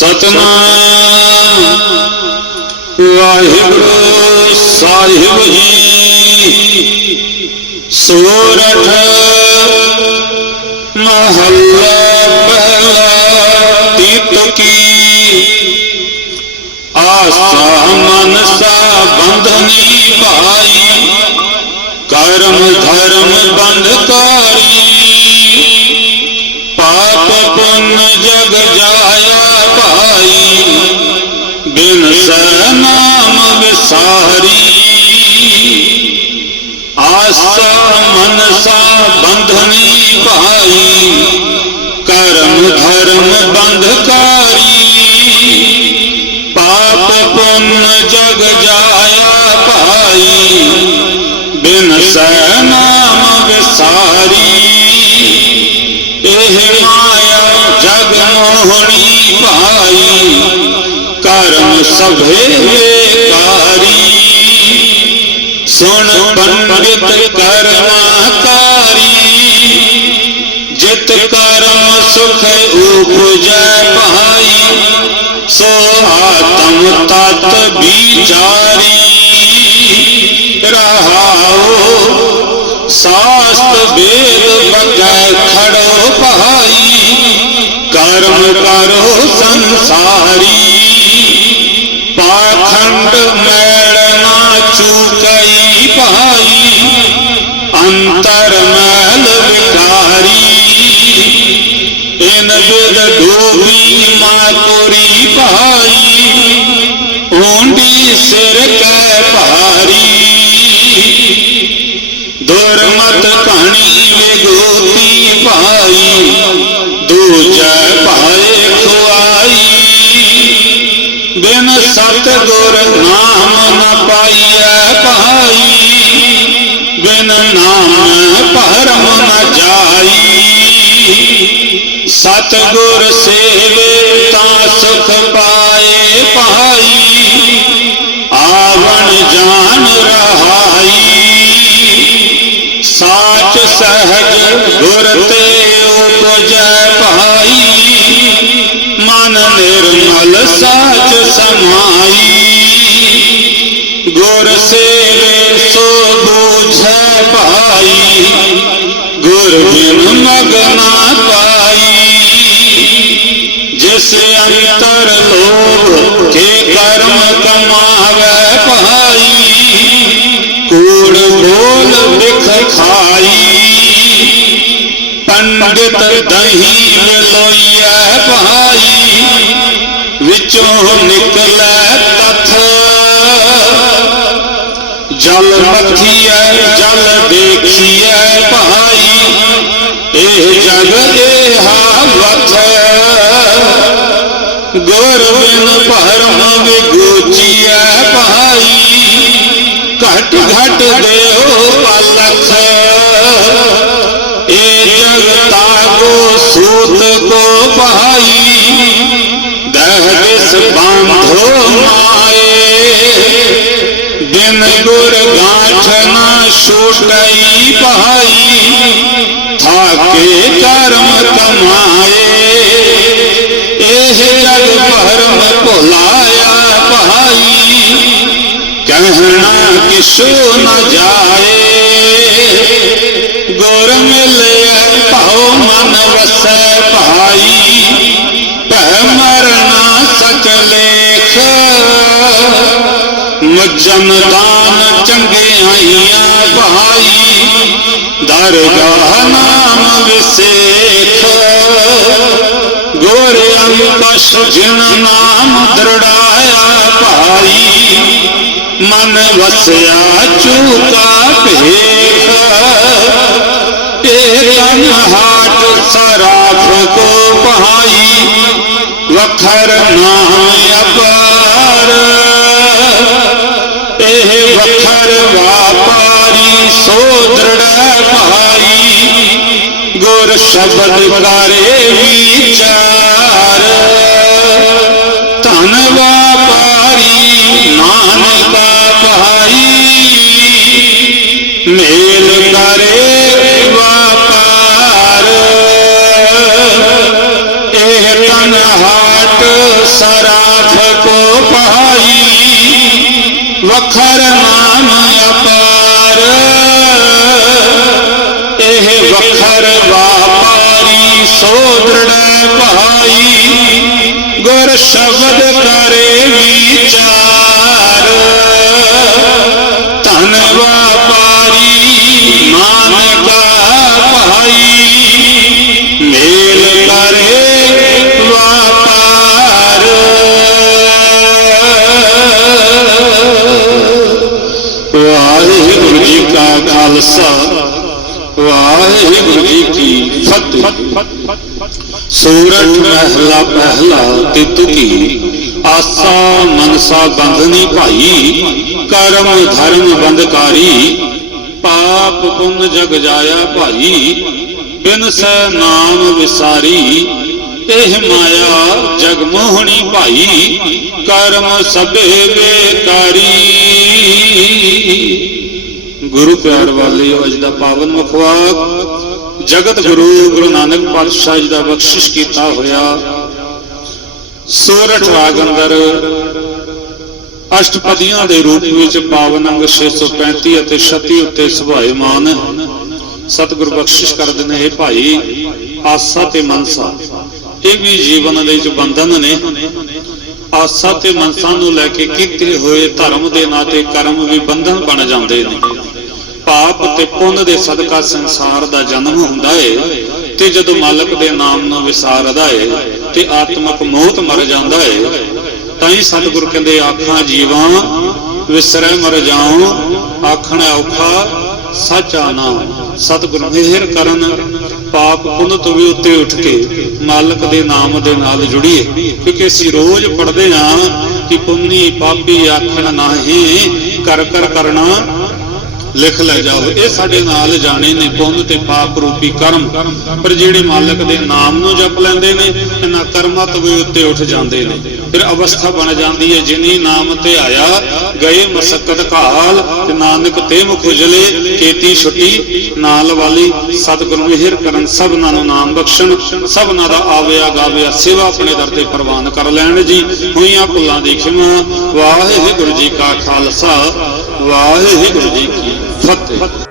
ਸਤਨਾਮ। ਵਾਹਿਗੁਰੂ, ਸਾਹਿਬ ਜੀ। ਸੋਰਠ ਮਹੱਲਾ ਪਹਿਲਾ ਤੀਤ ਕੀ। ਆਸਾ ਮਨਸਾ ਬੰਧਨੀ ਭਾਈ। ਕਰਮ ਧਰਮ ਬੰਧਕਾਰੀ। ਆਸਾ ਮਨਸਾ ਬੰਧਨੀ ਭਾਈ, ਕਰਮ ਧਰਮ ਬੰਧਕਾਰੀ। ਪਾਪ ਪੁੰਨ ਜਗ ਜਾਇਆ ਭਾਈ, ਬਿਨ ਸਹਿ ਨਾਮ ਵਿਸਾਰੀ। ਇਹ ਮਾਇਆ ਜਗ ਮੋਹਣੀ ਭਾਈ, ਕਰਮ ਸਭੇ ਵੇਕਾਰੀ। ਸੁਣ ਪੰਡਿਤ ਕਰਮਾਕਾਰੀ ਜਿਤ ਕਰਮ ਸੁਖ ਉਪਜੈ ਭਾਈ ਸੋ ਆਤਮ ਤਤ ਵਿਚਾਰੀ। ਰਹਾਉ ਸਾਸਤ ਵੇਦ ਬਗੈ ਖੜੋ ਭਾਈ ਕਰਮ ਕਰੋ ਸੰਸਾਰੀ। ਇਨ ਬਿਦ ਡੋਬੀ ਮਾ ਤੋਰੀ ਭਾਈ ਓਂਡੀ ਸਿਰ ਕੈ ਭਾਰੀ। ਦੁਰਮਤ ਕਹਾਣੀ ਵਿਗੋਤੀ ਭਾਈ, ਦੂਜੈ ਭਾਏ ਖੁਆਈ। ਬਿਨ ਸਤ ਗੁਰ ਨਾਮ ਨ ਪਾਈਐ ਭਾਈ, ਬਿਨ ਨਾਮ ਭਰਮ ਨ ਜਾਈ। ਸਤ ਗੁਰ ਸੇਵੇ ਤਾਂ ਸੁਖ ਪਾਏ ਭਾਈ, ਆਵਣ ਜਾਨ ਰਹਾਈ। ਸਾਚ ਸਹਜ ਗੁਰ ਤੇ ਉਪਜੈ ਭਾਈ, ਮਨ ਨਿਰਮਲ ਸਾਚ ਸਮਾਈ। ਗੁਰ ਸੇਵੇ ਸੋ ਬੂਝੈ ਭਾਈ, ਗੁਰ ਬਿਨ ਮਗਨਾ ਅੰਤਰ ਲੋਭ ਕੇ ਕਰਮ ਕਮਾਵੇ ਭਾਈ, ਕੂੜ ਬੋਲ ਬਿਖ ਖਾਈ। ਪੰਡਿਤ ਦਹੀ ਮਿਲੋਈਐ ਭਾਈ, ਵਿੱਚੋਂ ਨਿਕਲੈ ਤਥ। ਜਲ ਮੱਥੀਐ, ਜਲ ਦੇਖੀਐ ਭਾਈ, ਇਹ ਜਗ ਏਹਾ ਵਥ। ਗੁਰ ਬਿਨ ਭਰਮ ਵਿਗੋਚੀਐ ਭਾਈ, ਘਟ ਘਟ ਦੇਓ ਪਲਖ। ਇਹ ਜਗ ਤਾਗੋ ਸੂਤ ਕੋ ਭਾਈ ਦਹ ਦਿਸ ਬਾਂਧੋ ਮਾਏ। ਬਿਨ ਗੁਰ ਗਾਠ ਨਾ ਛੋਟਈ ਭਾਈ, ਥਾਕੇ ਕਰ ਕਹਿਣਾ ਕਿਛੂ ਨ ਜਾਏ ਗੁਰ ਮਿਲਿਆ ਭਾਉ ਮਨ ਵਸੈ ਭਾਈ ਭੈ ਮਰਨਾ ਸਚ ਲੇਖ ਮੁਜਮ ਦਾਨ ਚੰਗਿਆਈਆਂ ਭਾਈ ਦਰਗਾਹ ਨਾਮ ਵਿਸੇਖ ਗੋਰ ਅੰਕਸ਼ ਜਿਨ ਨਾਮ ਦਰੜਾਇਆ ਭਾਈ ਮਨ ਵਸਿਆ ਚੂਕਾ ਭੇਖ। ਇਹ ਤਨ ਹਾਟ ਸਰਾਫ ਕੋ ਪਹਾਈ ਵਖਰ ਨਾਮ ਅਪਾਰ। ਇਹ ਵਖਰ ਵਾਪਾਰੀ ਸੋ ਦ੍ਰਿੜ ਭਾਈ, ਗੁਰ ਸ਼ਬਦ ਕਰੇ ਵਿਚਾਰ। ਧਨ ਵਾਪਾਰੀ ਨਾਨਕਾ ਮੇਲ ਕਰੇ ਵਾਪਾਰ। ਇਹ ਤਨ ਹਾਟ ਸਰਾਖ ਕੋ ਪਾਈ ਵਖਰ ਨਾਮ ਅਪਾਰ। ਇਹ ਵਖਰ ਵਾਪਾਰੀ ਸੋ ਦ੍ਰਿੜ ਭਾਈ, ਗੁਰ ਸ਼ਬਦ ਕਰੇ ਵਿਚਾਰ। ਨਾਨਕਾ ਭਾਈ, ਮੇਲ ਕਰੇ ਵਾਪਾਰ। ਵਾਹਿਗੁਰੂ ਜੀ ਕਾ ਖਾਲਸਾ, ਵਾਹਿਗੁਰੂ ਜੀ ਕੀ ਫਤਿਹ। ਸੂਰਠ ਮਹਿਲਾ ਪਹਿਲਾ ਤੇ ਤੁਕੀ, ਆਸਾ ਮਨਸਾ ਬੰਧਨੀ ਭਾਈ, ਕਰਮ ਧਰਮ ਬੰਦਕਾਰੀ ਪਾਪ ਪੁੰਨ ਜਗ ਜਾਇਆ ਭਾਈ, ਬਿਨ ਸੈ ਨਾਮ ਵਿਸਾਰੀ, ਇਹ ਮਾਇਆ ਜਗ ਮੋਹਣੀ ਭਾਈ, ਕਰਮ ਸਭੇ ਬੇਕਾਰੀ। ਗੁਰੂ ਪਿਆਰ ਵਾਲਿਓ ਅੱਜ ਦਾ ਪਾਵਨ ਮੁਖਵਾਕ, ਜਗਤ ਗੁਰੂ ਗੁਰੂ ਨਾਨਕ ਪਾਤਸ਼ਾਹ ਜੀ ਦਾ ਬਖਸ਼ਿਸ਼ ਕੀਤਾ ਹੋਇਆ। ਸੋਰਠ ਰਾਗ ਅੰਦਰ ਅਸ਼ਟਪਦੀਆਂ ਦੇ ਰੂਪ ਵਿੱਚ ਪਾਵਨ ਅੰਗ 635 ਅਤੇ 36 ਉੱਤੇ ਸੁਭਾਇਮਾਨ ਸਤਿਗੁਰ ਬਖਸ਼ਿਸ਼ ਕਰਦੇ ਨੇ ਇਹ ਭਾਈ, ਆਸਾ ਤੇ ਮਨਸਾ। ਇਹ ਵੀ ਜੀਵਨ ਦੇ ਵਿੱਚ ਬੰਧਨ ਨੇ। ਆਸਾ ਤੇ ਮਨਸਾ ਨੂੰ ਲੈ ਕੇ ਕੀਤੇ ਹੋਏ ਧਰਮ ਦੇ ਨਾਂ ਤੇ ਕਰਮ ਵੀ ਬੰਧਨ ਬਣ ਜਾਂਦੇ ਨੇ। ਪਾਪ ਤੇ ਪੁੰਨ ਦੇ ਸਦਕਾ ਸੰਸਾਰ ਦਾ ਜਨਮ ਹੁੰਦਾ ਏ ਤੇ ਜਦੋਂ ਮਾਲਕ ਦੇ ਨਾਮ ਨੂੰ ਵਿਸਾਰਦਾ ਏ ਤੇ ਆਤਮਕ ਮੌਤ ਮਰ ਜਾਂਦਾ ਏ ਤਾਂ ਹੀ ਸਤਿਗੁਰ ਕਹਿੰਦੇ, ਆਖਾਂ ਜੀਵਾਂ, ਵਿਸਰੈ ਮਰ ਜਾਉ, ਆਖਣ ਔਖਾ, ਸੱਚਾ ਨਾਮ ਸਤਿਗੁਰ ਮਿਹਰ ਕਰਨ, ਪਾਪ ਪੁੰਨ ਤੋਂ ਵੀ ਉੱਤੇ ਉੱਠ ਕੇ, ਮਾਲਕ ਦੇ ਨਾਮ ਦੇ ਨਾਲ ਜੁੜੀਏ। ਕਿਉਂਕਿ ਅਸੀਂ ਰੋਜ਼ ਪੜ੍ਹਦੇ ਹਾਂ ਕਿ ਪੁੰਨੀ ਪਾਪੀ ਆਖਣ ਨਾਹੀਂ, ਕਰ ਕਰ ਕਰਨਾ ਲਿਖ ਲੈ ਜਾਓ। ਇਹ ਸਾਡੇ ਨਾਲ ਜਾਣੇ ਨੇ, ਪੁੰਨ ਤੇ ਪਾਪ ਰੂਪੀ ਕਰਮ। ਪਰ ਜਿਹੜੇ ਮਾਲਕ ਦੇ ਨਾਮ ਨੂੰ ਜਪ ਲੈਂਦੇ ਨੇ, ਇਹਨਾਂ ਕਰਮਾਂ ਤੋਂ ਵੀ ਉੱਤੇ ਉੱਠ ਜਾਂਦੇ ਨੇ। ਫਿਰ ਅਵਸਥਾ ਬਣ ਜਾਂਦੀ ਹੈ, ਜਿਨੀ ਨਾਮ ਤੇ ਆਇਆ, ਗਏ ਮਸਕਤ ਕਾਲ ਤੇ ਨਾਨਕ ਤੇ ਮੁਖ ਉਜਲੇ ਕੇਤੀ ਛੁੱਟੀ, ਨਾਲ ਵਾਲੀ ਸਤਿਗੁਰੂ ਮਿਹਰ ਕਰਨ, ਸਭਨਾਂ ਨੂੰ ਨਾਮ ਬਖਸ਼ਣ, ਸਭਨਾਂ ਦਾ ਆਵਿਆ ਗਾਵਿਆ ਸੇਵਾ ਆਪਣੇ ਦਰ ਤੇ ਪ੍ਰਵਾਨ ਕਰ ਲੈਣ ਜੀ। ਹੋਈਆਂ ਭੁੱਲਾਂ ਦੀ ਖਿਮਾ ਵਾਹਿਗੁਰੂ ਜੀ ਕਾ ਖਾਲਸਾ, ਵਾਹਿਗੁਰੂ ਜੀ ਕੀ ਫਤਿਹ